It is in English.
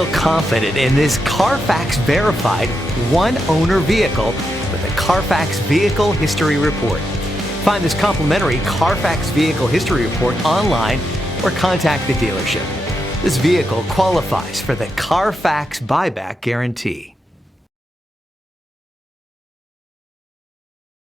Feel confident in this CARFAX verified one-owner vehicle with a CARFAX Vehicle History Report. Find this complimentary CARFAX Vehicle History Report online or contact the dealership. This vehicle qualifies for the CARFAX buyback guarantee.